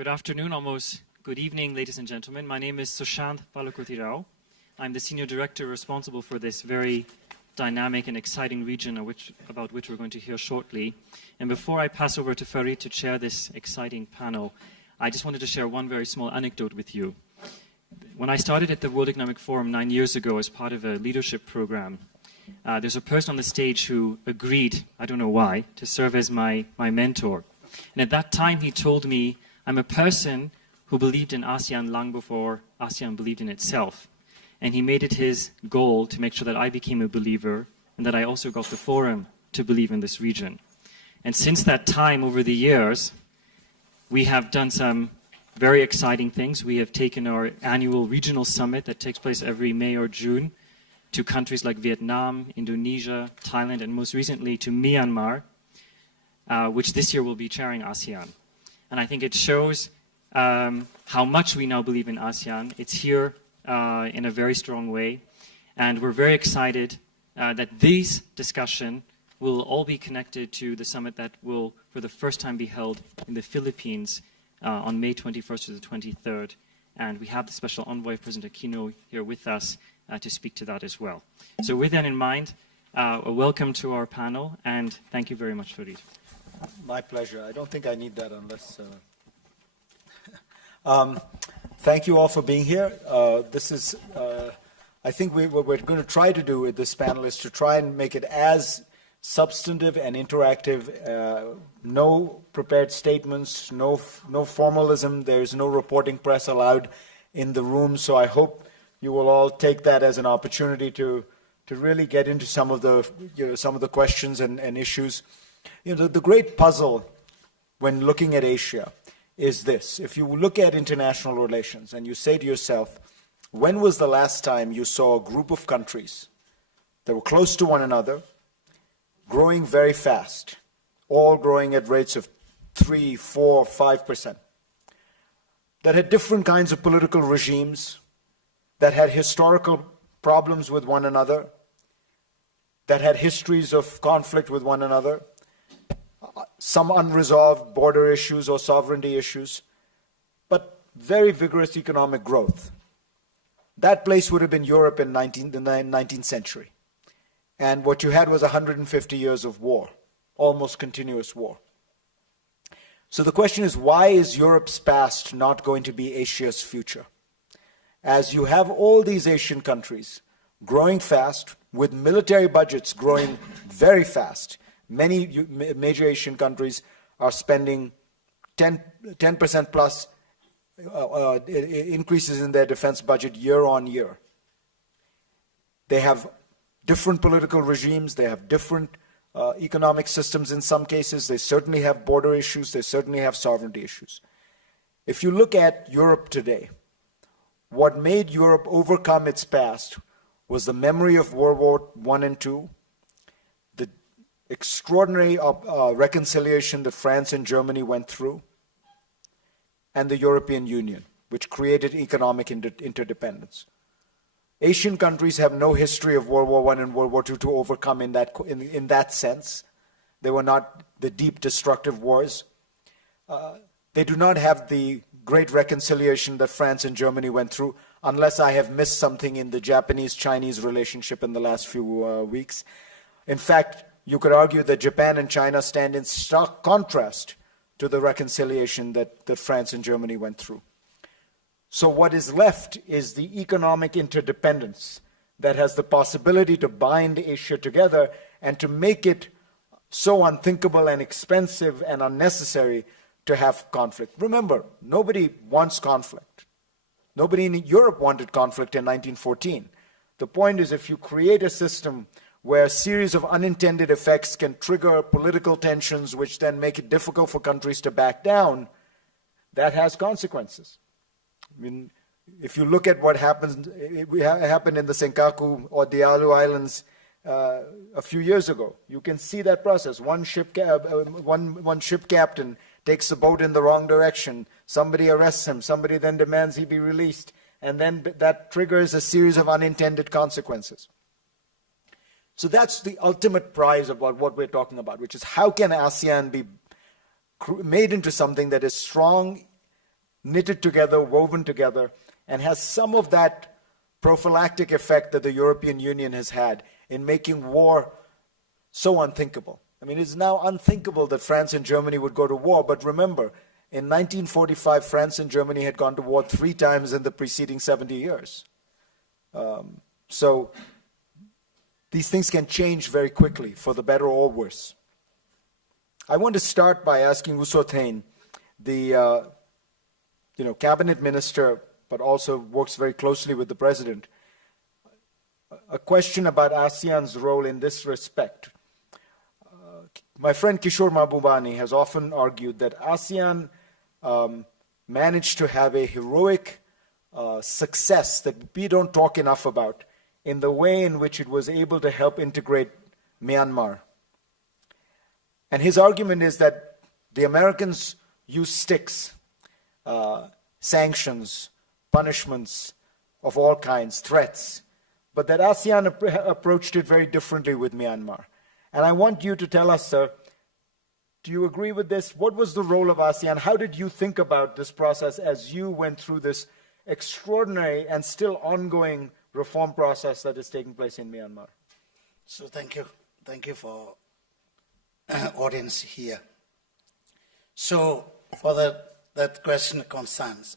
Good afternoon, almost good evening, ladies and gentlemen. My name is Sushant Palakotirao. I'm the Senior Director responsible for this very dynamic and exciting region about which we're going to hear shortly. And before I pass over to Farid to chair this exciting panel, I just wanted to share one very small anecdote with you. When I started at the World Economic Forum 9 years ago as part of a leadership program, there's a person on the stage who agreed, I don't know why, to serve as my mentor. And at that time he told me, I'm a person who believed in ASEAN long before ASEAN believed in itself. And he made it his goal to make sure that I became a believer and that I also got the forum to believe in this region. And since that time, over the years, we have done some very exciting things. We have taken our annual regional summit that takes place every May or June to countries like Vietnam, Indonesia, Thailand, and most recently to Myanmar, which this year will be chairing ASEAN. And I think it shows how much we now believe in ASEAN. It's here in a very strong way. And we're very excited that this discussion will all be connected to the summit that will, for the first time, be held in the Philippines on May 21st to the 23rd. And we have the Special Envoy, President Aquino, here with us to speak to that as well. So with that in mind, a welcome to our panel, and thank you very much, Farid. My pleasure. I don't think I need that unless... thank you all for being here. I think what we're going to try to do with this panel is to try and make it as substantive and interactive. No prepared statements, no formalism. There's no reporting press allowed in the room. So I hope you will all take that as an opportunity to really get into some of the questions and issues. The great puzzle when looking at Asia is this. If you look at international relations and you say to yourself, when was the last time you saw a group of countries that were close to one another, growing very fast, all growing at rates of 3, 4, 5%, that had different kinds of political regimes, that had historical problems with one another, that had histories of conflict with one another, some unresolved border issues or sovereignty issues, but very vigorous economic growth. That place would have been Europe in the 19th century. And what you had was 150 years of war, almost continuous war. So the question is, why is Europe's past not going to be Asia's future? As you have all these Asian countries growing fast, with military budgets growing very fast, many major Asian countries are spending 10% plus increases in their defense budget year on year. They have different political regimes. They have different economic systems in some cases. They certainly have border issues. They certainly have sovereignty issues. If you look at Europe today, what made Europe overcome its past was the memory of World War I and II, the extraordinary reconciliation that France and Germany went through, and the European Union, which created economic interdependence. Asian countries have no history of World War I and World War II to overcome in that sense. They were not the deep destructive wars. They do not have the great reconciliation that France and Germany went through, unless I have missed something in the Japanese-Chinese relationship in the last few weeks. In fact, you could argue that Japan and China stand in stark contrast to the reconciliation that France and Germany went through. So what is left is the economic interdependence that has the possibility to bind Asia together and to make it so unthinkable and expensive and unnecessary to have conflict. Remember, nobody wants conflict. Nobody in Europe wanted conflict in 1914. The point is, if you create a system where a series of unintended effects can trigger political tensions, which then make it difficult for countries to back down, that has consequences. I mean, if you look at what happened in the Senkaku or Diaolu Islands a few years ago, you can see that process. One ship captain takes the boat in the wrong direction. Somebody arrests him. Somebody then demands he be released. And then that triggers a series of unintended consequences. So that's the ultimate prize about what we're talking about, which is how can ASEAN be made into something that is strong, knitted together, woven together, and has some of that prophylactic effect that the European Union has had in making war so unthinkable. I mean, it's now unthinkable that France and Germany would go to war, but remember, in 1945, France and Germany had gone to war 3 times in the preceding 70 years. So these things can change very quickly, for the better or worse. I want to start by asking Usotain, the cabinet minister, but also works very closely with the president, a question about ASEAN's role in this respect. My friend Kishore Mahbubani has often argued that ASEAN managed to have a heroic success that we don't talk enough about in the way in which it was able to help integrate Myanmar. And his argument is that the Americans used sticks, sanctions, punishments of all kinds, threats, but that ASEAN approached it very differently with Myanmar. And I want you to tell us, sir, do you agree with this? What was the role of ASEAN? How did you think about this process as you went through this extraordinary and still ongoing reform process that is taking place in Myanmar? So thank you. Thank you for audience here. So for that question concerns,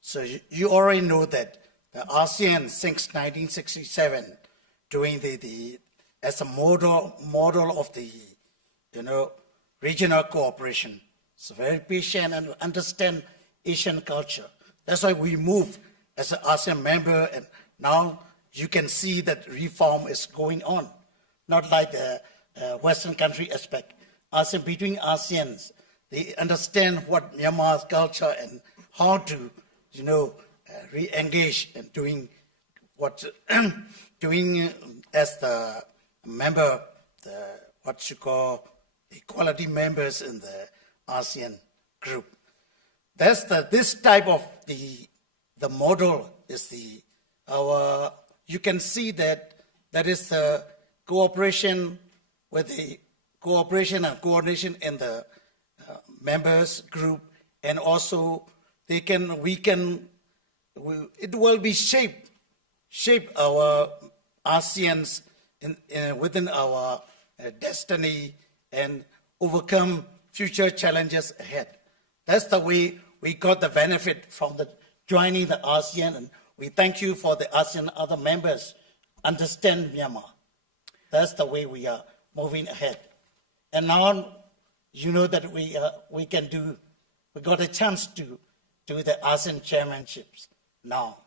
so you already know that the ASEAN since 1967 doing the as a model of the regional cooperation. So very patient and understand Asian culture. That's why we moved as an ASEAN member, and now you can see that reform is going on. Not like the Western country aspect. ASEAN, between ASEANs, they understand what Myanmar's culture and how to, re-engage and doing what, doing as the member, what you call equality members in the ASEAN group. That's this type of the model is you can see that is the cooperation with the cooperation and coordination in the members group, and also it will be shape our ASEANs within our destiny and overcome future challenges ahead. That's the way we got the benefit from joining the ASEAN, and we thank you for the ASEAN other members understand Myanmar. That's the way we are moving ahead. And now you know that we got a chance to do the ASEAN chairmanships now.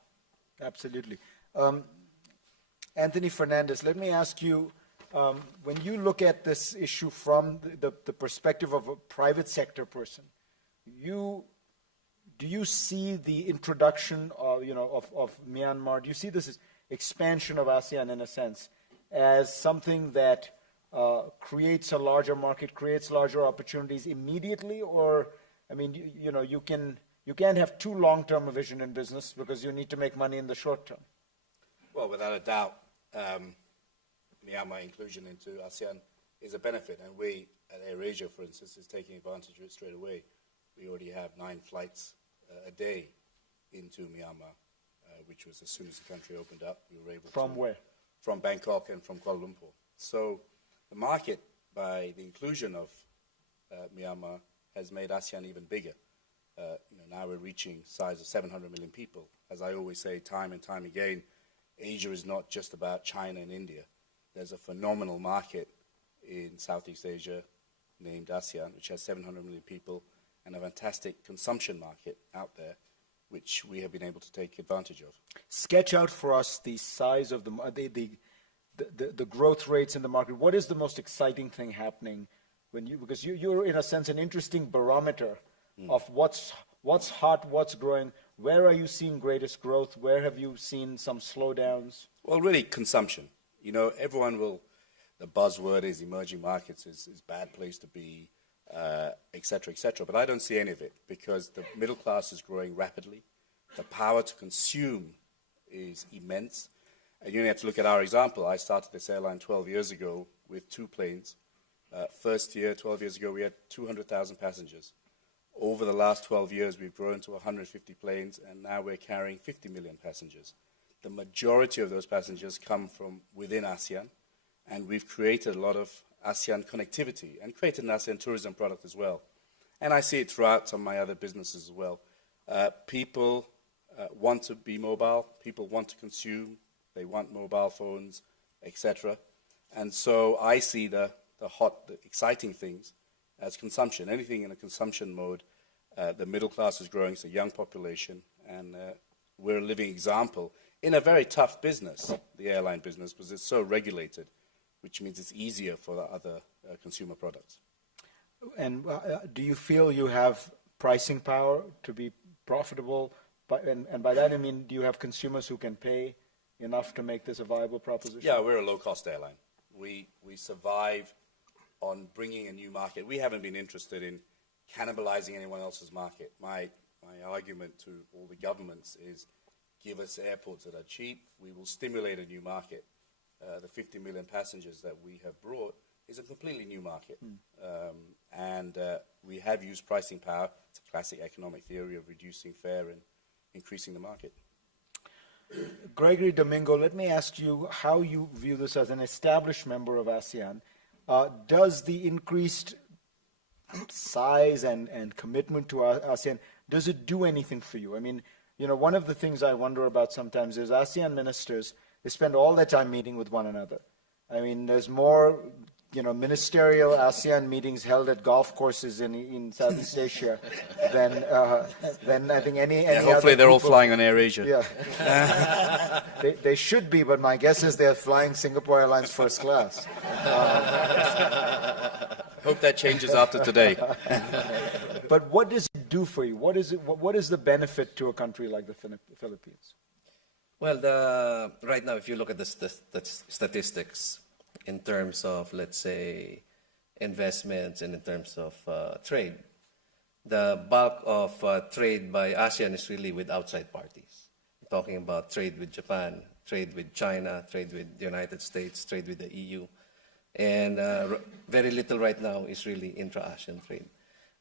Absolutely. Anthony Fernandez, let me ask you, when you look at this issue from the perspective of a private sector person, do you see the introduction of Myanmar, do you see this as expansion of ASEAN in a sense as something that creates a larger market, creates larger opportunities immediately? Or, I mean, you can't have too long-term a vision in business because you need to make money in the short term. Well, without a doubt, Myanmar inclusion into ASEAN is a benefit, and we at AirAsia, for instance, is taking advantage of it straight away. We already have 9 flights a day into Myanmar, which was as soon as the country opened up, we were able to. From where? From Bangkok and from Kuala Lumpur. So the market, by the inclusion of Myanmar, has made ASEAN even bigger. Now we're reaching size of 700 million people. As I always say time and time again, Asia is not just about China and India. There's a phenomenal market in Southeast Asia named ASEAN, which has 700 million people, and a fantastic consumption market out there, which we have been able to take advantage of. Sketch out for us the size of the growth rates in the market. What is the most exciting thing happening because you're in a sense an interesting barometer of what's hot, what's growing. Where are you seeing greatest growth? Where have you seen some slowdowns? Well, really consumption. Everyone the buzzword is emerging markets is bad place to be, et cetera, but I don't see any of it because the middle class is growing rapidly. The power to consume is immense. And you only have to look at our example. I started this airline 12 years ago with 2 planes. First year, 12 years ago, we had 200,000 passengers. Over the last 12 years, we've grown to 150 planes, and now we're carrying 50 million passengers. The majority of those passengers come from within ASEAN, and we've created a lot of ASEAN connectivity and created an ASEAN tourism product as well. And I see it throughout some of my other businesses as well. People want to be mobile, people want to consume, they want mobile phones, etc. And so I see the exciting things as consumption. Anything in a consumption mode, the middle class is growing, it's a young population, and we're a living example in a very tough business, the airline business, because it's so regulated, which means it's easier for the other consumer products. And do you feel you have pricing power to be profitable? And by that I mean, do you have consumers who can pay enough to make this a viable proposition? Yeah, we're a low-cost airline. We survive on bringing a new market. We haven't been interested in cannibalizing anyone else's market. My argument to all the governments is give us airports that are cheap. We will stimulate a new market. The 50 million passengers that we have brought is a completely new market. And we have used pricing power. It's a classic economic theory of reducing fare and increasing the market. Gregory Domingo, let me ask you how you view this as an established member of ASEAN. Does the increased size and commitment to ASEAN, does it do anything for you? I mean, you know, one of the things I wonder about sometimes is ASEAN ministers, they spend all their time meeting with one another. I mean, there's more, you know, ministerial ASEAN meetings held at golf courses in Southeast Asia than I think any hopefully other they're all group flying on AirAsia. Yeah. They should be, but my guess is they're flying Singapore Airlines first class. Hope that changes after today. But what does it do for you? What is the benefit to a country like the Philippines? Well, right now, if you look at the statistics in terms of, let's say, investments and in terms of trade, the bulk of trade by ASEAN is really with outside parties. We're talking about trade with Japan, trade with China, trade with the United States, trade with the EU. And very little right now is really intra-ASEAN trade.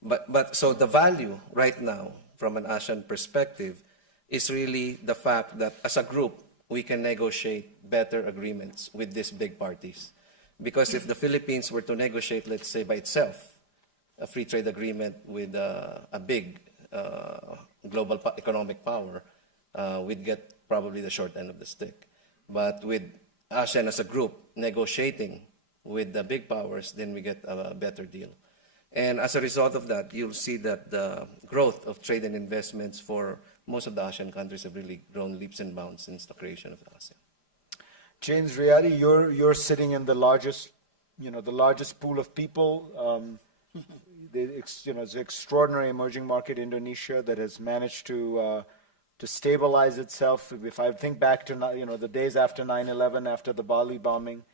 But so the value right now from an ASEAN perspective is really the fact that as a group, we can negotiate better agreements with these big parties. Because if the Philippines were to negotiate, let's say by itself, a free trade agreement with a big global economic power, we'd get probably the short end of the stick. But with ASEAN as a group negotiating with the big powers, then we get a better deal. And as a result of that, you'll see that the growth of trade and investments for most of the ASEAN countries have really grown leaps and bounds since the creation of the ASEAN. James Riyadi, you're sitting in the largest pool of people. It's an extraordinary emerging market, Indonesia, that has managed to stabilize itself. If I think back to the days after 9/11, after the Bali bombing,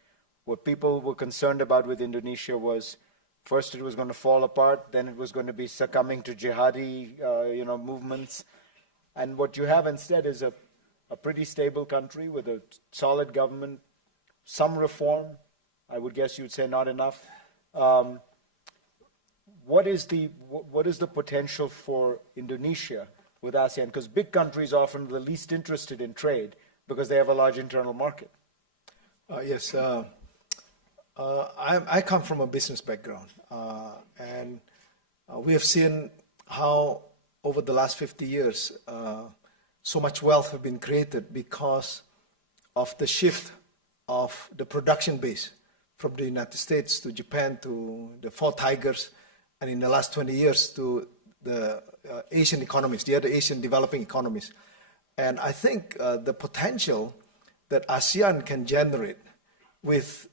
what people were concerned about with Indonesia was first it was going to fall apart, then it was going to be succumbing to jihadi movements. And what you have instead is a pretty stable country with a solid government, some reform. I would guess you'd say not enough. What is the potential for Indonesia with ASEAN? Because big countries are often the least interested in trade because they have a large internal market. Yes. I come from a business background, and we have seen how over the last 50 years, so much wealth have been created because of the shift of the production base from the United States to Japan to the four tigers, and in the last 20 years to the Asian economies, the other Asian developing economies. And I think the potential that ASEAN can generate with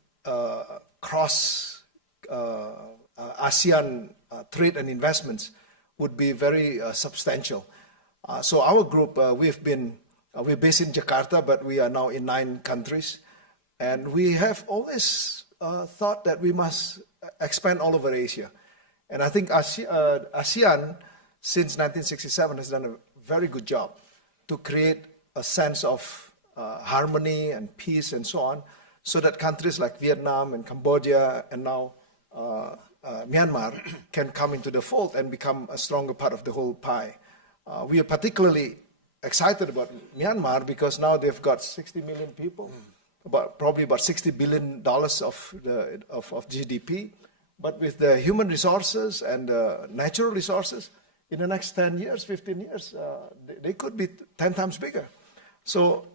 cross ASEAN trade and investments would be very substantial. So our group, we're based in Jakarta, but we are now in 9 countries. And we have always thought that we must expand all over Asia. And I think ASEAN, since 1967, has done a very good job to create a sense of harmony and peace and so on, so that countries like Vietnam and Cambodia and now Myanmar can come into the fold and become a stronger part of the whole pie. We are particularly excited about Myanmar because now they've got 60 million people, probably about $60 billion of GDP. But with the human resources and natural resources, in the next 10 years, 15 years, they could be 10 times bigger. So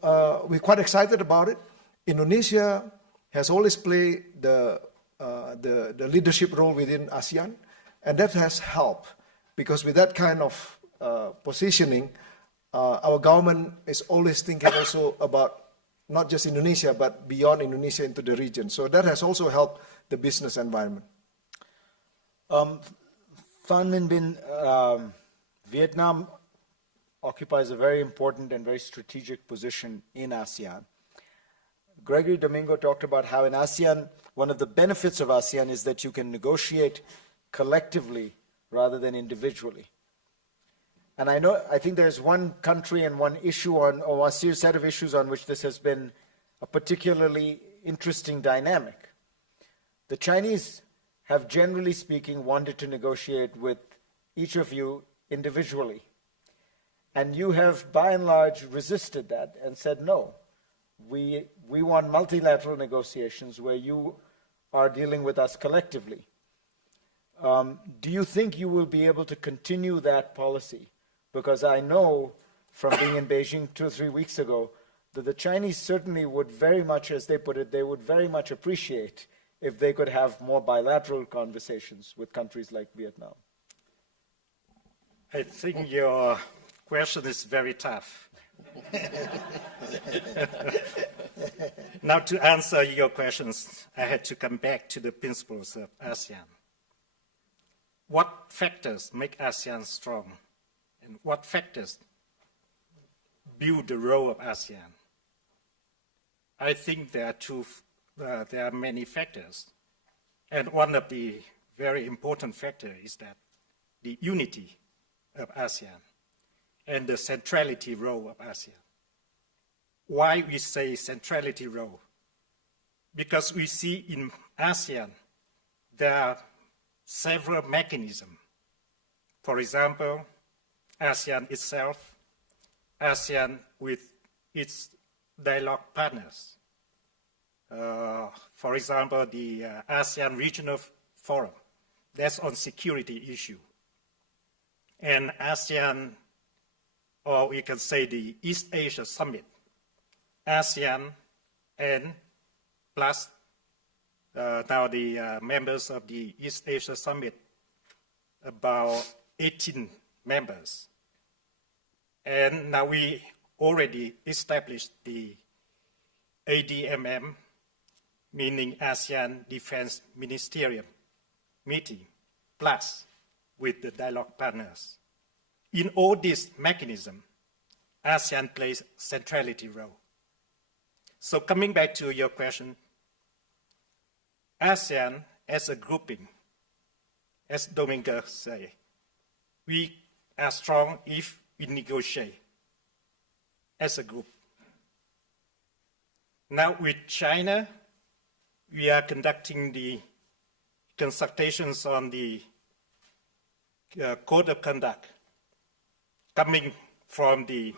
we're quite excited about it. Indonesia has always played the leadership role within ASEAN, and that has helped because with that kind of positioning, our government is always thinking also about not just Indonesia, but beyond Indonesia into the region. So that has also helped the business environment. Phan Minh Bin, Vietnam occupies a very important and very strategic position in ASEAN. Gregory Domingo talked about how in ASEAN, one of the benefits of ASEAN is that you can negotiate collectively rather than individually. And I think there's one country and one issue or a set of issues on which this has been a particularly interesting dynamic. The Chinese have, generally speaking, wanted to negotiate with each of you individually. And you have, by and large, resisted that and said, no, we want multilateral negotiations where you are dealing with us collectively. Do you think you will be able to continue that policy? Because I know from being in Beijing 2 or 3 weeks ago that the Chinese certainly would very much, as they put it, they would very much appreciate if they could have more bilateral conversations with countries like Vietnam. I think your question is very tough. Now, to answer your questions, I had to come back to the principles of ASEAN. What factors make ASEAN strong? And what factors build the role of ASEAN? I think there are many factors. And one of the very important factors is that the unity of ASEAN and the centrality role of ASEAN. Why we say centrality role? Because we see in ASEAN there are several mechanisms. For example, ASEAN itself, ASEAN with its dialogue partners. For example, the ASEAN Regional Forum, that's on security issue. And ASEAN, or we can say the East Asia Summit, ASEAN and plus now the members of the East Asia Summit, about 18 members. And now we already established the ADMM, meaning ASEAN Defense Ministerial meeting, plus with the dialogue partners. In all these mechanisms, ASEAN plays centrality role. So coming back to your question, ASEAN as a grouping, as Domingo said, we are strong if we negotiate as a group. Now with China, we are conducting the consultations on the code of conduct coming from the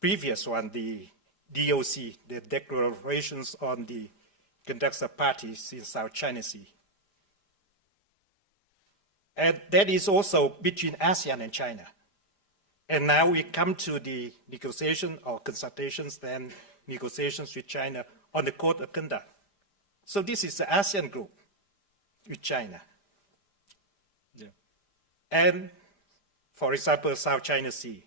previous one, the DOC, the Declarations on the Conduct of Parties in South China Sea. And that is also between ASEAN and China. And now we come to the negotiation or consultations, then negotiations with China on the code of conduct. So this is the ASEAN group with China. Yeah. And for example, South China Sea.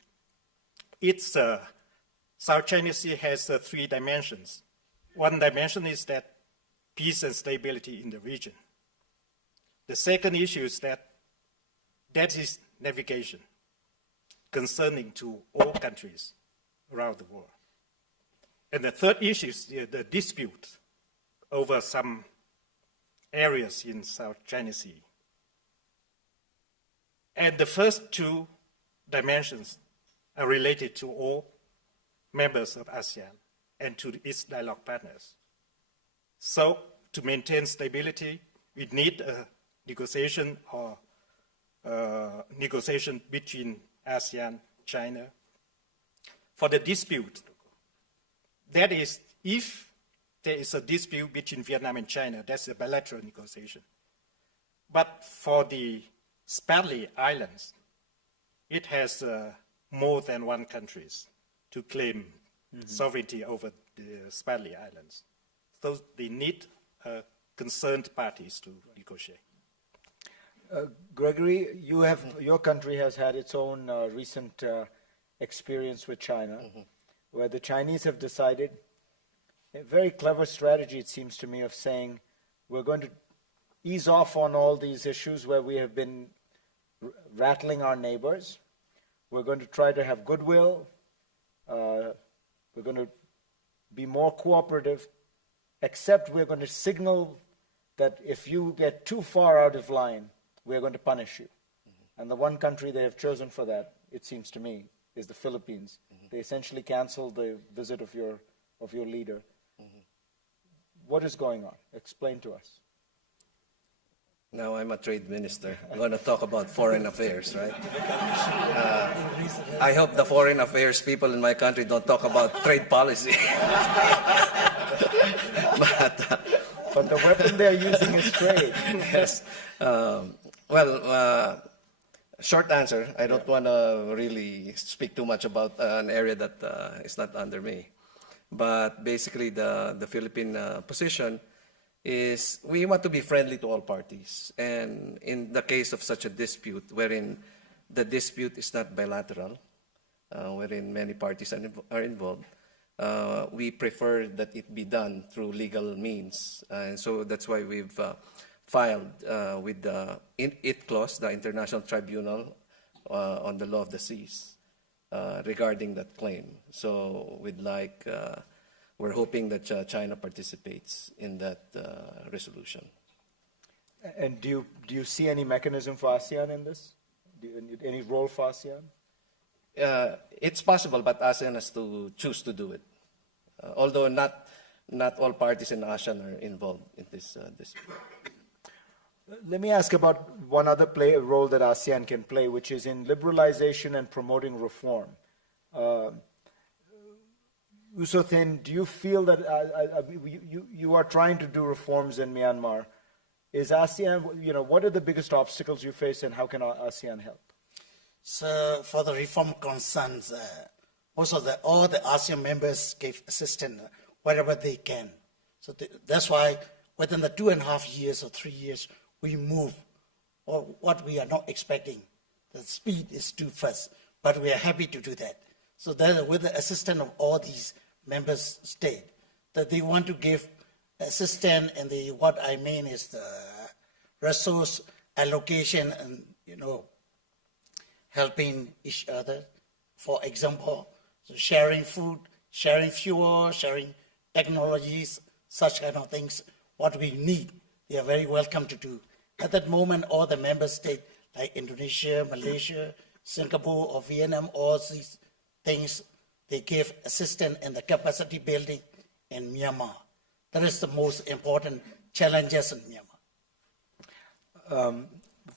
South China Sea has 3 dimensions. One dimension is that peace and stability in the region. The second issue is that is navigation, concerning to all countries around the world. And the third issue is the dispute over some areas in South China Sea. And the first 2 dimensions are related to all members of ASEAN and to its dialogue partners. So to maintain stability, we need a negotiation or negotiation between ASEAN, China. For the dispute, that is, if there is a dispute between Vietnam and China, that's a bilateral negotiation. But for the Spratly Islands, it has more than one country to claim sovereignty over the Spratly Islands. So they need concerned parties to negotiate. Gregory, your country has had its own recent experience with China, where the Chinese have decided, a very clever strategy, it seems to me, of saying, we're going to ease off on all these issues where we have been rattling our neighbors. We're going to try to have goodwill. We're going to be more cooperative, except we're going to signal that if you get too far out of line, we're going to punish you. And the one country they have chosen for that, it seems to me, is the Philippines. They essentially canceled the visit of your leader. What is going on? Explain to us. Now I'm a trade minister. I'm going to talk about foreign affairs, right? I hope the foreign affairs people in my country don't talk about trade policy. But the weapon they're using is trade. Yes. Short answer, I don't want to really speak too much about an area that is not under me. But basically the Philippine position is we want to be friendly to all parties. And in the case of such a dispute, wherein the dispute is not bilateral, wherein many parties are involved, we prefer that it be done through legal means. And so that's why we've filed with the IT clause, the International Tribunal on the Law of the Seas, regarding that claim. So we're hoping that China participates in that resolution. And do you see any mechanism for ASEAN in this? Any role for ASEAN? It's possible, but ASEAN has to choose to do it. Although not all parties in ASEAN are involved in this dispute. Let me ask about one other role that ASEAN can play, which is in liberalization and promoting reform. Usothin, do you feel that you are trying to do reforms in Myanmar? Is ASEAN, what are the biggest obstacles you face and how can ASEAN help? So for the reform concerns, also all the ASEAN members gave assistance wherever they can. So that's why within the 2.5 years or 3 years, we move, or what we are not expecting. The speed is too fast, but we are happy to do that. So that with the assistance of all these member states, that they want to give assistance, and what I mean is the resource allocation and, helping each other. For example, so sharing food, sharing fuel, sharing technologies, such kind of things, what we need, they are very welcome to do. At that moment, all the member states like Indonesia, Malaysia, Singapore, or Vietnam, all these things, they give assistance in the capacity building in Myanmar. That is the most important challenges in Myanmar.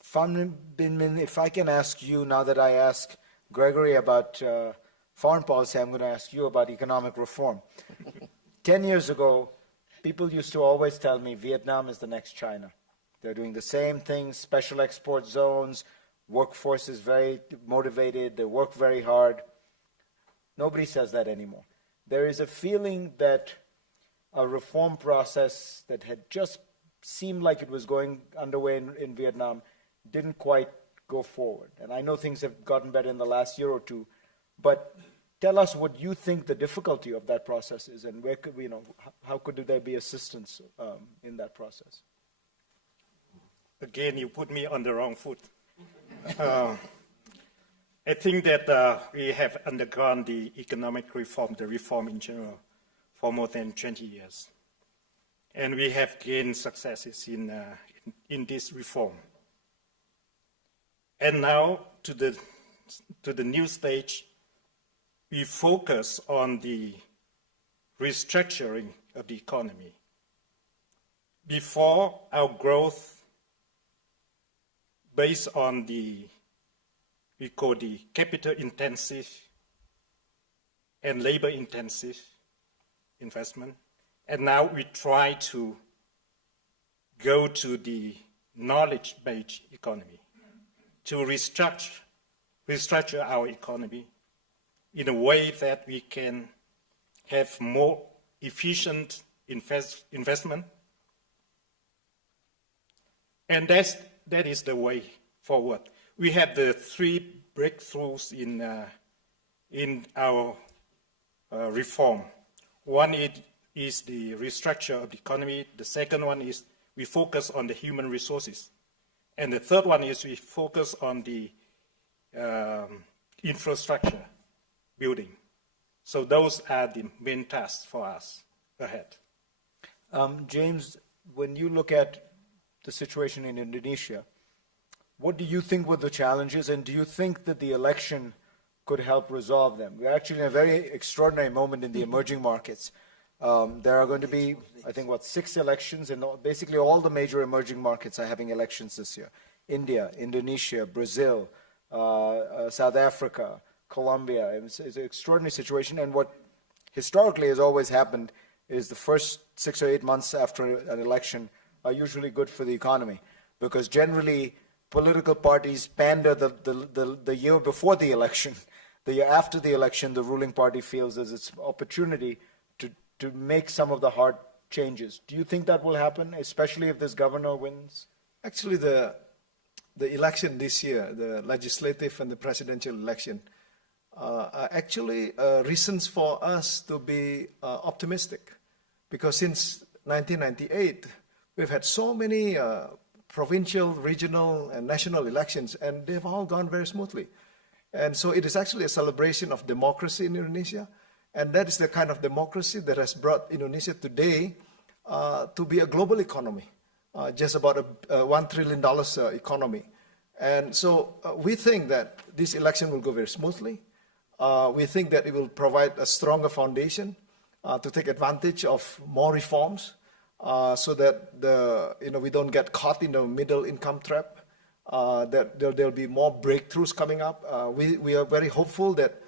Phan Binh Minh, if I can ask you, now that I asked Gregory about foreign policy, I'm going to ask you about economic reform. 10 years ago, people used to always tell me Vietnam is the next China. They're doing the same things, special export zones, workforce is very motivated, they work very hard. Nobody says that anymore. There is a feeling that a reform process that had just seemed like it was going underway in Vietnam didn't quite go forward. And I know things have gotten better in the last year or two, but tell us what you think the difficulty of that process is, and where could we, how could there be assistance in that process? Again, you put me on the wrong foot. I think that we have undergone the economic reform, the reform in general, for more than 20 years. And we have gained successes in this reform. And now, to the new stage, we focus on the restructuring of the economy. Before, our growth based on we call the capital intensive and labor intensive investment. And now we try to go to the knowledge-based economy to restructure our economy in a way that we can have more efficient investment. And that is the way forward. We have the three breakthroughs in our reform. One is the restructure of the economy. The second one is we focus on the human resources. And the third one is we focus on the infrastructure building. So those are the main tasks for us ahead. James, when you look at the situation in Indonesia, what do you think were the challenges, and do you think that the election could help resolve them? We're actually in a very extraordinary moment in the emerging markets. There are going to be, I think, 6 elections, and basically all the major emerging markets are having elections this year. India, Indonesia, Brazil, South Africa, Colombia. It's an extraordinary situation, and what historically has always happened is the first 6 or 8 months after an election are usually good for the economy, because generally political parties pander the year before the election. The year after the election, the ruling party feels there's its opportunity to make some of the hard changes. Do you think that will happen, especially if this governor wins? Actually, the election this year, the legislative and the presidential election, are actually reasons for us to be optimistic. Because since 1998, we've had so many provincial, regional, and national elections, and they've all gone very smoothly. And so it is actually a celebration of democracy in Indonesia, and that is the kind of democracy that has brought Indonesia today to be a global economy, just about a $1 trillion economy. And so we think that this election will go very smoothly. We think that it will provide a stronger foundation to take advantage of more reforms, so that we don't get caught in the middle income trap, that there'll be more breakthroughs coming up. We are very hopeful that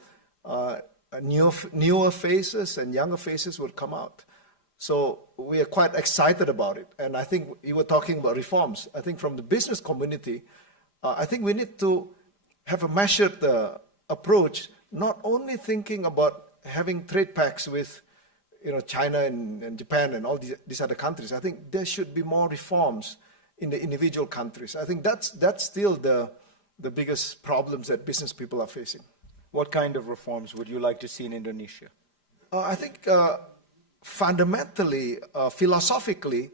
newer faces and younger faces will come out. So we are quite excited about it. And I think you were talking about reforms. I think from the business community, I think we need to have a measured approach, not only thinking about having trade pacts with China and Japan and all these other countries. I think there should be more reforms in the individual countries. I think that's still the biggest problems that business people are facing. What kind of reforms would you like to see in Indonesia? I think fundamentally, philosophically,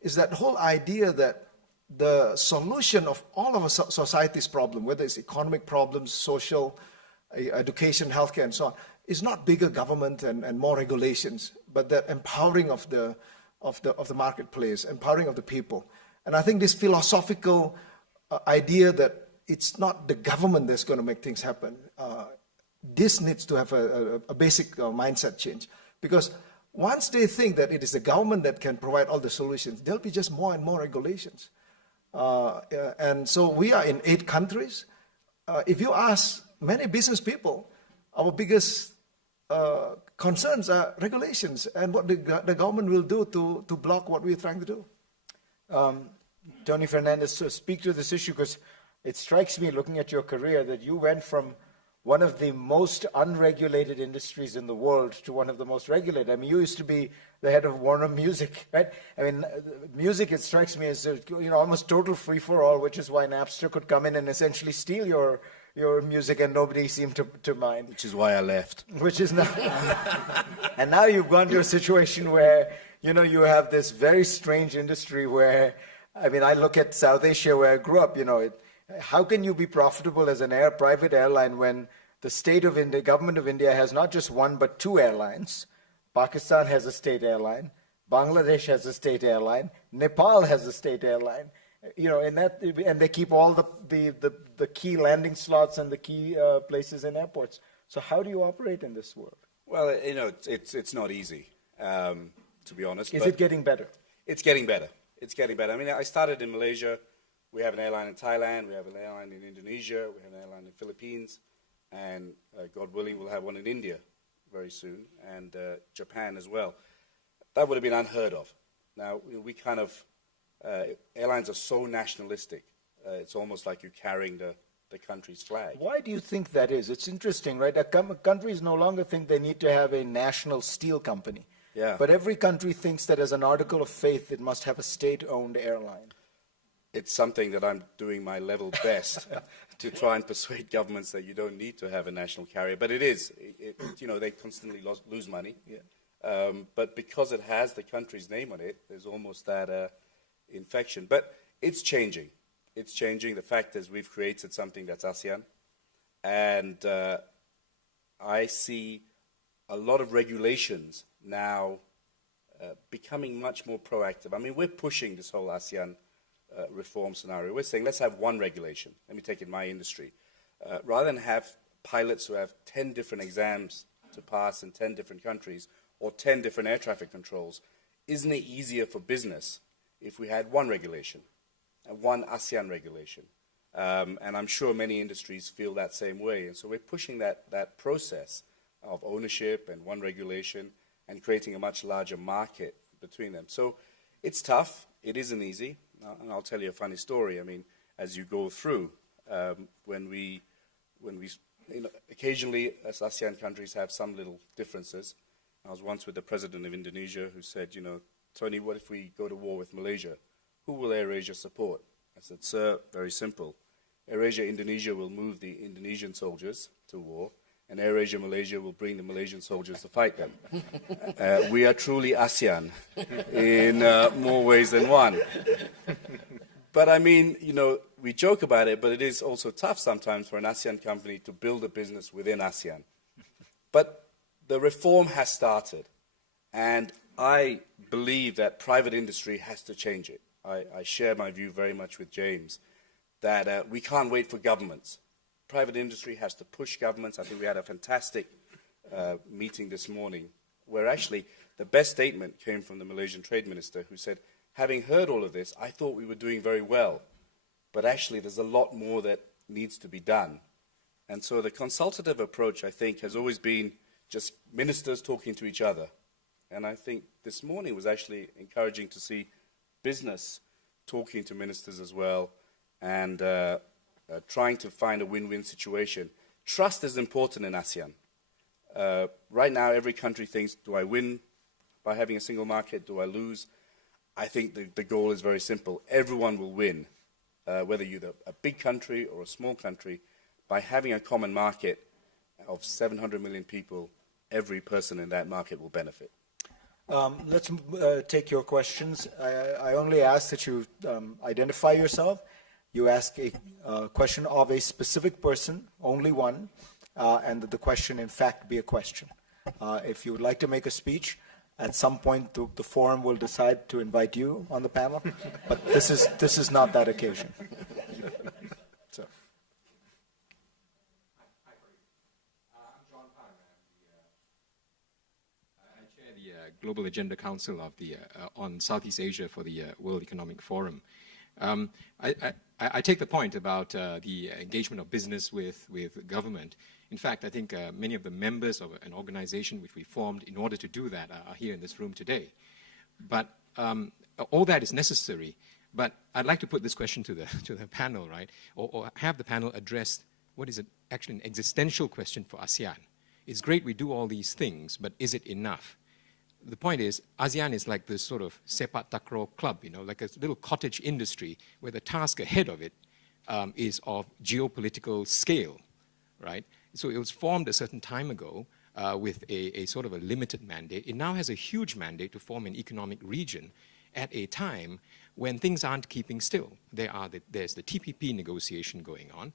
is that whole idea that the solution of all of our society's problem, whether it's economic problems, social, education, healthcare, and so on, is not bigger government and more regulations, but the empowering of the marketplace, empowering of the people. And I think this philosophical idea that it's not the government that's going to make things happen, this needs to have a basic mindset change. Because once they think that it is the government that can provide all the solutions, there'll be just more and more regulations. And so we are in 8 countries. If you ask many business people, our biggest concerns are regulations and what the government will do to block what we're trying to do. Tony Fernandez, so speak to this issue, because it strikes me, looking at your career, that you went from one of the most unregulated industries in the world to one of the most regulated. I mean, you used to be the head of Warner Music, right? I mean, music, it strikes me as almost total free-for-all, which is why Napster could come in and essentially steal your music and nobody seemed to mind. Which is why I left. Which is now, and now you've gone to a situation where, you have this very strange industry where, I mean, I look at South Asia where I grew up, how can you be profitable as a private airline when the government of India has not just 1 but 2 airlines? Pakistan has a state airline, Bangladesh has a state airline, Nepal has a state airline. And they keep all the key landing slots and the key places in airports. So how do you operate in this world? Well, it's not easy, to be honest. Is it getting better? It's getting better. It's getting better. I mean, I started in Malaysia We have an airline in Thailand, we have an airline in Indonesia, we have an airline in the Philippines, and God willing, we'll have one in India very soon, and Japan as well. That would have been unheard of. Now, we kind of, airlines are so nationalistic, it's almost like you're carrying the country's flag. Why do you think that is? It's interesting, right? Countries no longer think they need to have a national steel company. Yeah. But every country thinks that as an article of faith, it must have a state-owned airline. It's something that I'm doing my level best to try and persuade governments that you don't need to have a national carrier. But it is, they constantly lose money. Yeah. But because it has the country's name on it, there's almost that infection. But it's changing. It's changing. The fact is we've created something that's ASEAN. And I see a lot of regulations now becoming much more proactive. I mean, we're pushing this whole ASEAN reform scenario. We're saying, let's have one regulation. Let me take it in my industry. Rather than have pilots who have 10 different exams to pass in 10 different countries or 10 different air traffic controls, isn't it easier for business if we had one regulation, one ASEAN regulation? And I'm sure many industries feel that same way. And so we're pushing that process of ownership and one regulation and creating a much larger market between them. So it's tough. It isn't easy. And I'll tell you a funny story. I mean, as you go through, when we occasionally as ASEAN countries have some little differences. I was once with the president of Indonesia who said, Tony, what if we go to war with Malaysia? Who will AirAsia support? I said, sir, very simple. AirAsia Indonesia will move the Indonesian soldiers to war, and AirAsia Malaysia will bring the Malaysian soldiers to fight them. We are truly ASEAN in more ways than one. But I mean, we joke about it, but it is also tough sometimes for an ASEAN company to build a business within ASEAN. But the reform has started, and I believe that private industry has to change it. I share my view very much with James, that we can't wait for governments. Private industry has to push governments. I think we had a fantastic meeting this morning where actually the best statement came from the Malaysian Trade Minister, who said, having heard all of this, I thought we were doing very well, but actually there's a lot more that needs to be done. And so the consultative approach, I think, has always been just ministers talking to each other. And I think this morning was actually encouraging to see business talking to ministers as well and trying to find a win-win situation. Trust is important in ASEAN. Right now, every country thinks, do I win by having a single market? Do I lose? I think the goal is very simple. Everyone will win, whether you're a big country or a small country. By having a common market of 700 million people, every person in that market will benefit. Let's take your questions. I only ask that you identify yourself. You ask a question of a specific person, only one, and that the question, in fact, be a question. If you would like to make a speech, at some point the forum will decide to invite you on the panel, but this is not that occasion. So. Global Agenda Council of the on Southeast Asia for the World Economic Forum. I take the point about the engagement of business with government. In fact, I think many of the members of an organization which we formed in order to do that are here in this room today. But all that is necessary. But I'd like to put this question to the panel, right? Or have the panel address what is actually an existential question for ASEAN. It's great we do all these things, but is it enough? The point is, ASEAN is like this sort of sepak takraw club, like a little cottage industry where the task ahead of it is of geopolitical scale, right? So it was formed a certain time ago with a sort of a limited mandate. It now has a huge mandate to form an economic region at a time when things aren't keeping still. There's the TPP negotiation going on.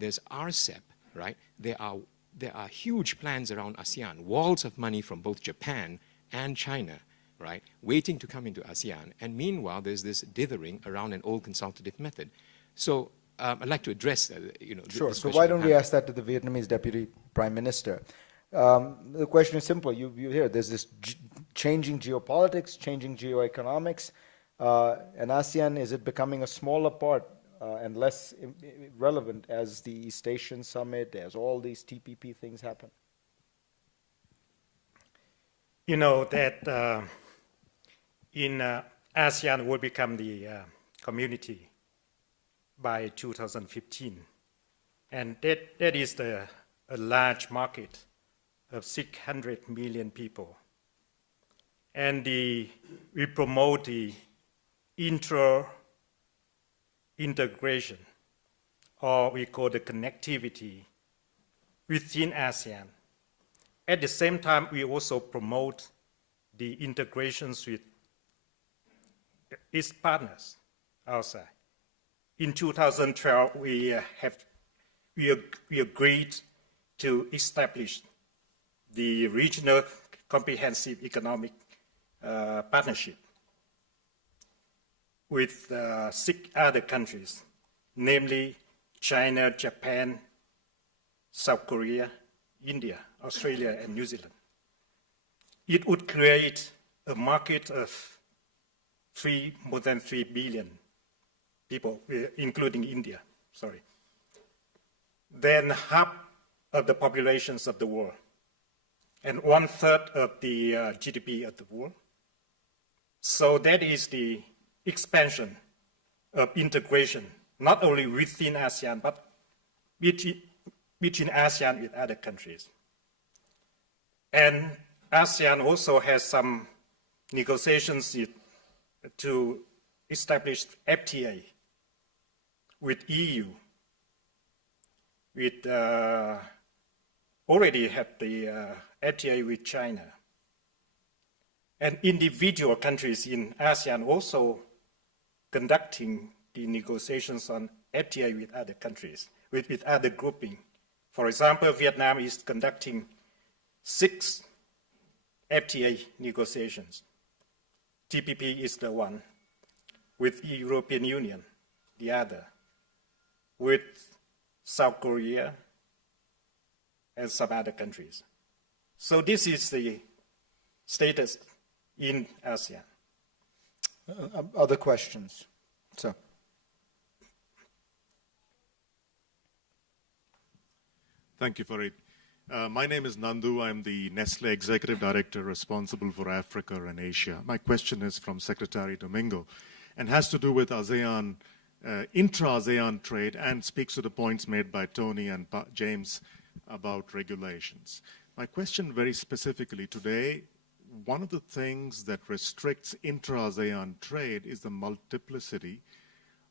There's RCEP, right? There are huge plans around ASEAN, walls of money from both Japan and China, right, waiting to come into ASEAN. And meanwhile, there's this dithering around an old consultative method. So I'd like to address, Sure. this So question why don't we of ask that to the Vietnamese Deputy Prime Minister? The question is simple. You hear there's this changing geopolitics, changing geoeconomics, and ASEAN, is it becoming a smaller part and less relevant as the East Asian Summit, as all these TPP things happen? You know that in ASEAN will become the community by 2015. And that is a large market of 600 million people. And we promote the integration, or we call the connectivity within ASEAN. At the same time, we also promote the integrations with its partners outside. In 2012, we agreed to establish the Regional Comprehensive Economic Partnership with 6 other countries, namely China, Japan, South Korea, India, Australia, and New Zealand. It would create a market of more than 3 billion people, including India, sorry. Then half of the populations of the world, and 1/3 of the GDP of the world. So that is the expansion of integration, not only within ASEAN, but between ASEAN with other countries. And ASEAN also has some negotiations to establish FTA with EU. We already have the FTA with China. And individual countries in ASEAN also conducting the negotiations on FTA with other countries, with other grouping. For example, Vietnam is conducting 6 FTA negotiations. TPP is the one, with the European Union, the other, with South Korea, and some other countries. So this is the status in ASEAN. Other questions? So. Thank you, Farid. My name is Nandu. I'm the Nestle Executive Director responsible for Africa and Asia. My question is from Secretary Domingo and has to do with ASEAN, intra-ASEAN trade, and speaks to the points made by Tony and James about regulations. My question very specifically today, one of the things that restricts intra-ASEAN trade is the multiplicity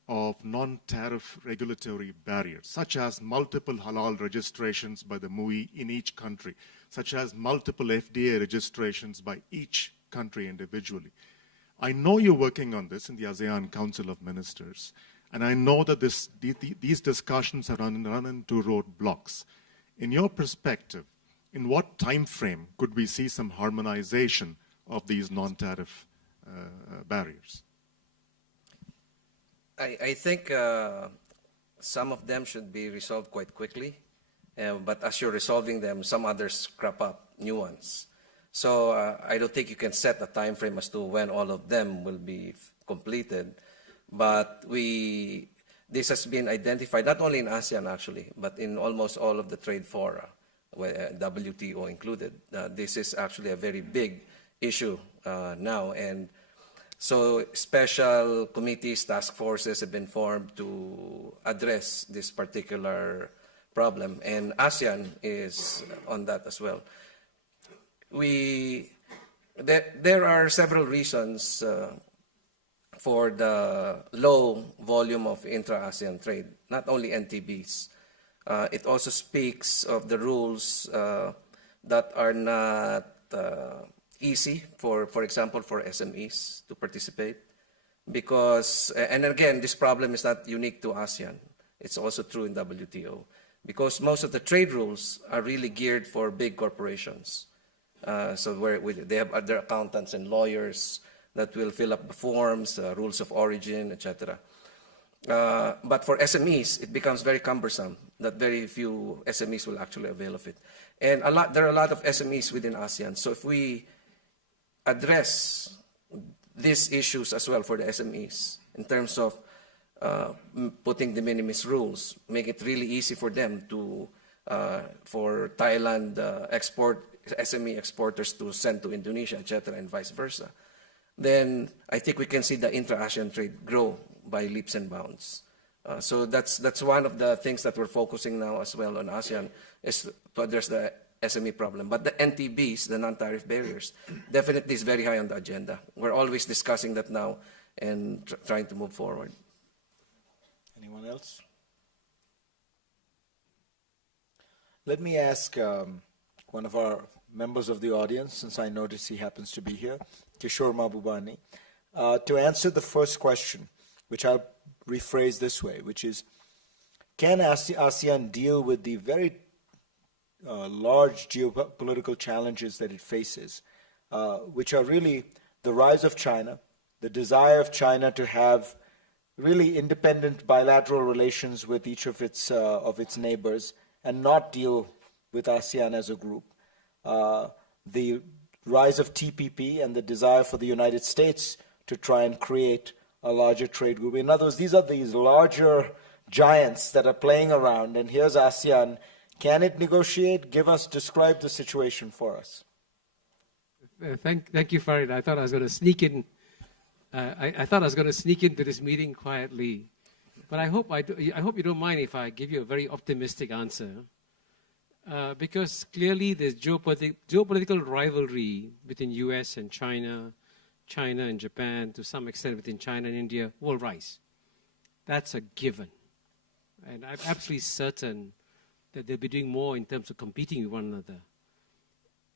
of non-tariff regulatory barriers, such as multiple halal registrations by the MUI in each country, such as multiple FDA registrations by each country individually. I know you're working on this in the ASEAN Council of Ministers, and I know that these discussions have run into roadblocks. In your perspective, in what time frame could we see some harmonization of these non-tariff barriers? I think some of them should be resolved quite quickly, but as you're resolving them, some others crop up, new ones. So I don't think you can set a time frame as to when all of them will be completed, but this has been identified not only in ASEAN actually, but in almost all of the trade fora, WTO included. This is actually a very big issue now, and so special committees, task forces have been formed to address this particular problem, and ASEAN is on that as well. There are several reasons for the low volume of intra-ASEAN trade, not only NTBs. It also speaks of the rules that are not easy, for example, for SMEs to participate. Because, and again, this problem is not unique to ASEAN. It's also true in WTO. Because most of the trade rules are really geared for big corporations. So they have other accountants and lawyers that will fill up the forms, rules of origin, etc. But for SMEs, it becomes very cumbersome that very few SMEs will actually avail of it. And there are a lot of SMEs within ASEAN. So if we address these issues as well for the SMEs in terms of putting de minimis rules, make it really easy for them to, for Thailand SME exporters to send to Indonesia, etc., and vice versa, then I think we can see the intra-ASEAN trade grow by leaps and bounds. So that's one of the things that we're focusing now as well on ASEAN, is to address the SME problem. But the NTBs, the non-tariff barriers, definitely is very high on the agenda. We're always discussing that now and trying to move forward. Anyone else? Let me ask one of our members of the audience, since I notice he happens to be here, Kishore Mahbubani, to answer the first question, which I'll rephrase this way, which is, can ASEAN deal with the very large geopolitical challenges that it faces, which are really the rise of China, the desire of China to have really independent bilateral relations with each of its neighbors and not deal with ASEAN as a group, the rise of TPP and the desire for the United States to try and create a larger trade group. In other words, these are these larger giants that are playing around, and here's ASEAN. Can it negotiate? Describe the situation for us. Thank you, Farid. I thought I was going to sneak in. I thought I was going to sneak into this meeting quietly, but I hope you don't mind if I give you a very optimistic answer, because clearly there's geopolitical rivalry between U.S. and China, China and Japan, to some extent within China and India, will rise. That's a given, and I'm absolutely certain that they'll be doing more in terms of competing with one another.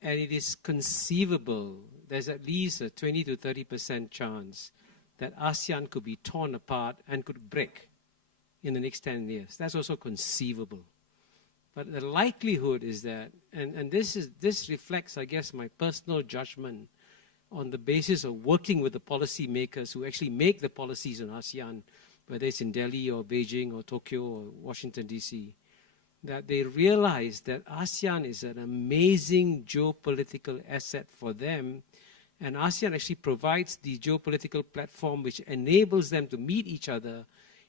And it is conceivable, there's at least a 20 to 30% chance that ASEAN could be torn apart and could break in the next 10 years. That's also conceivable. But the likelihood is that, and this reflects, I guess, my personal judgment on the basis of working with the policy makers who actually make the policies in ASEAN, whether it's in Delhi or Beijing or Tokyo or Washington, D.C., that they realize that ASEAN is an amazing geopolitical asset for them, and ASEAN actually provides the geopolitical platform which enables them to meet each other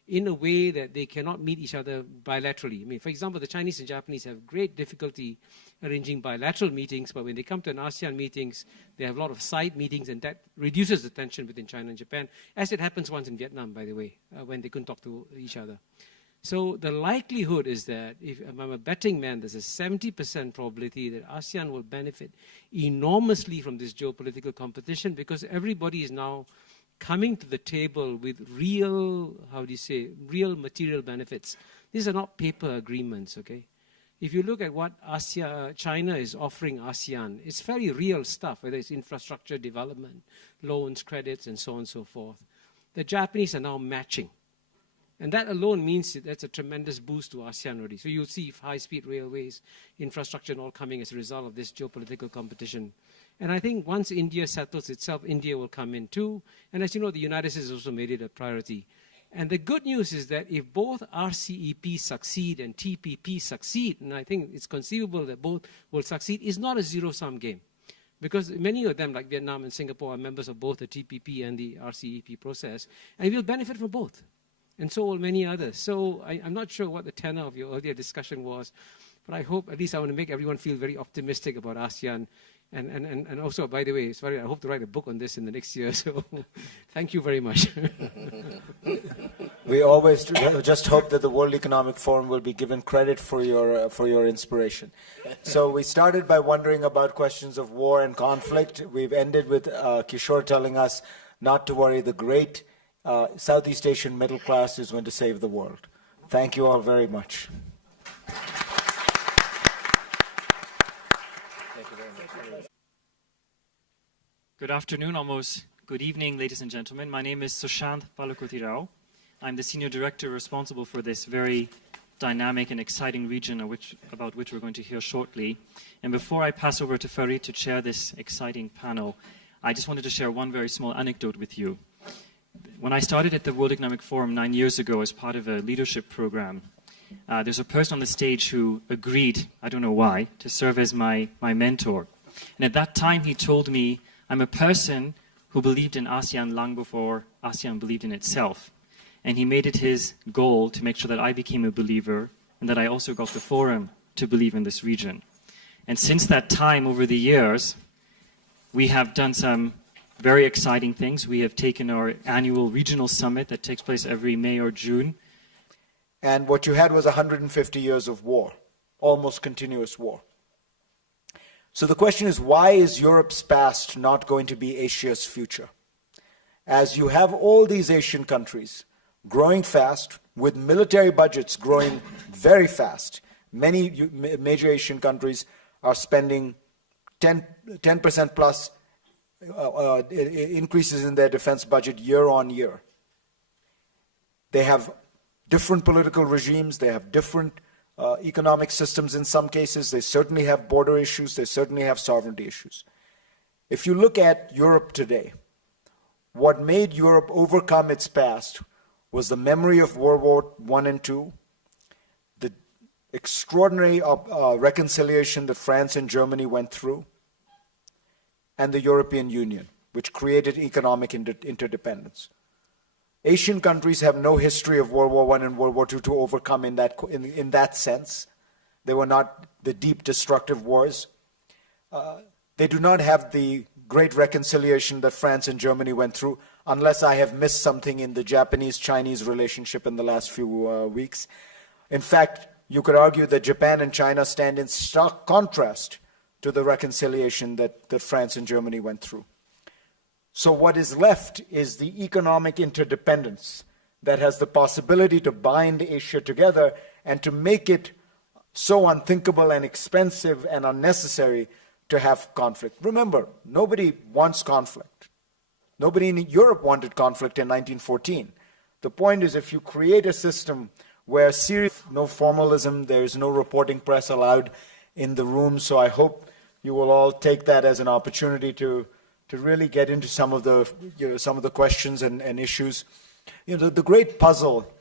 in a way that they cannot meet each other bilaterally. I mean, for example, the Chinese and Japanese have great difficulty arranging bilateral meetings, but when they come to an ASEAN meetings, they have a lot of side meetings, and that reduces the tension between China and Japan, as it happens once in Vietnam, by the way, when they couldn't talk to each other. So the likelihood is that, if I'm a betting man, there's a 70% probability that ASEAN will benefit enormously from this geopolitical competition, because everybody is now coming to the table with real, real material benefits. These are not paper agreements, okay? If you look at what China is offering ASEAN, it's very real stuff, whether it's infrastructure development, loans, credits, and so on and so forth. The Japanese are now matching. And that alone means that's a tremendous boost to ASEAN already. So you'll see high-speed railways, infrastructure and all coming as a result of this geopolitical competition. And I think once India settles itself, India will come in too. And as you know, the United States has also made it a priority. And the good news is that if both RCEP succeed and TPP succeed, and I think it's conceivable that both will succeed, it's not a zero-sum game. Because many of them, like Vietnam and Singapore, are members of both the TPP and the RCEP process, and we'll benefit from both. And so will many others. So I'm not sure what the tenor of your earlier discussion was, but I hope, at least I want to make everyone feel very optimistic about ASEAN. And also, by the way, sorry, I hope to write a book on this in the next year, so thank you very much. We always just hope that the World Economic Forum will be given credit for your inspiration. So we started by wondering about questions of war and conflict. We've ended with Kishore telling us not to worry, the great Southeast Asian middle class is going to save the world. Thank you all very much. Good afternoon, almost good evening, ladies and gentlemen. My name is Sushant Palakotirao. I'm the Senior Director responsible for this very dynamic and exciting region about which we're going to hear shortly. And before I pass over to Farid to chair this exciting panel, I just wanted to share one very small anecdote with you. When I started at the World Economic Forum 9 years ago as part of a leadership program, there's a person on the stage who agreed, I don't know why, to serve as my mentor. And at that time he told me, I'm a person who believed in ASEAN long before ASEAN believed in itself. and he made it his goal to make sure that I became a believer and that I also got the forum to believe in this region. And since that time, over the years, we have done some very exciting things. We have taken our annual regional summit that takes place every May or June. And what you had was 150 years of war, almost continuous war. So the question is, why is Europe's past not going to be Asia's future? As you have all these Asian countries growing fast, with military budgets growing very fast, many major Asian countries are spending 10% plus increases in their defense budget year on year. They have different political regimes, they have different economic systems in some cases, they certainly have border issues, they certainly have sovereignty issues. If you look at Europe today, what made Europe overcome its past was the memory of World War I and II, the extraordinary reconciliation that France and Germany went through, and the European Union, which created economic interdependence. Asian countries have no history of World War I and World War II to overcome in that sense. They were not the deep destructive wars. They do not have the great reconciliation that France and Germany went through, unless I have missed something in the Japanese-Chinese relationship in the last few weeks. In fact, you could argue that Japan and China stand in stark contrast to the reconciliation that France and Germany went through. So what is left is the economic interdependence that has the possibility to bind Asia together and to make it so unthinkable and expensive and unnecessary to have conflict. Remember, nobody wants conflict. Nobody in Europe wanted conflict in 1914. The point is, if you create a system where no formalism, there is no reporting press allowed in the room, so I hope you will all take that as an opportunity to really get into some of the questions and issues. The great puzzle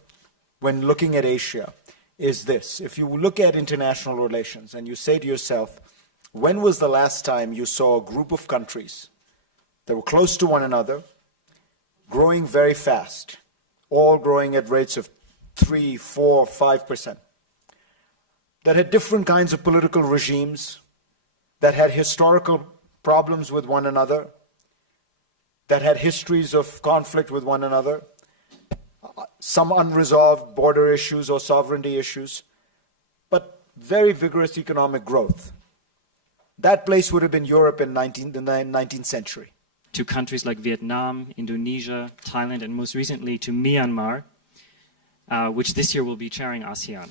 when looking at Asia is this. If you look at international relations and you say to yourself, when was the last time you saw a group of countries that were close to one another, growing very fast, all growing at rates of 3, 4, 5%, that had different kinds of political regimes, that had historical problems with one another, that had histories of conflict with one another, some unresolved border issues or sovereignty issues, but very vigorous economic growth. That place would have been Europe in the 19th century. To countries like Vietnam, Indonesia, Thailand, and most recently to Myanmar, which this year will be chairing ASEAN.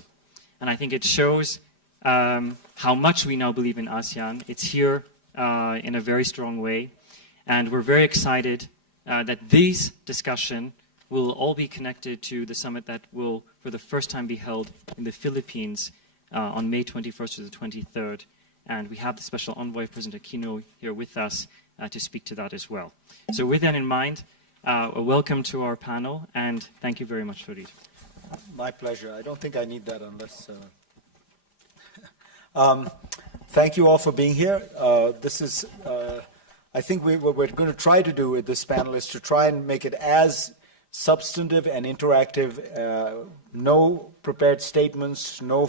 And I think it shows how much we now believe in ASEAN. It's here in a very strong way. And we're very excited that this discussion will all be connected to the summit that will, for the first time, be held in the Philippines on May 21st to the 23rd. And we have the Special Envoy, President Aquino, here with us to speak to that as well. So with that in mind, a welcome to our panel, and thank you very much, Farid. My pleasure. I don't think I need that unless... thank you all for being here. I think what we're going to try to do with this panel is to try and make it as substantive and interactive, no prepared statements, no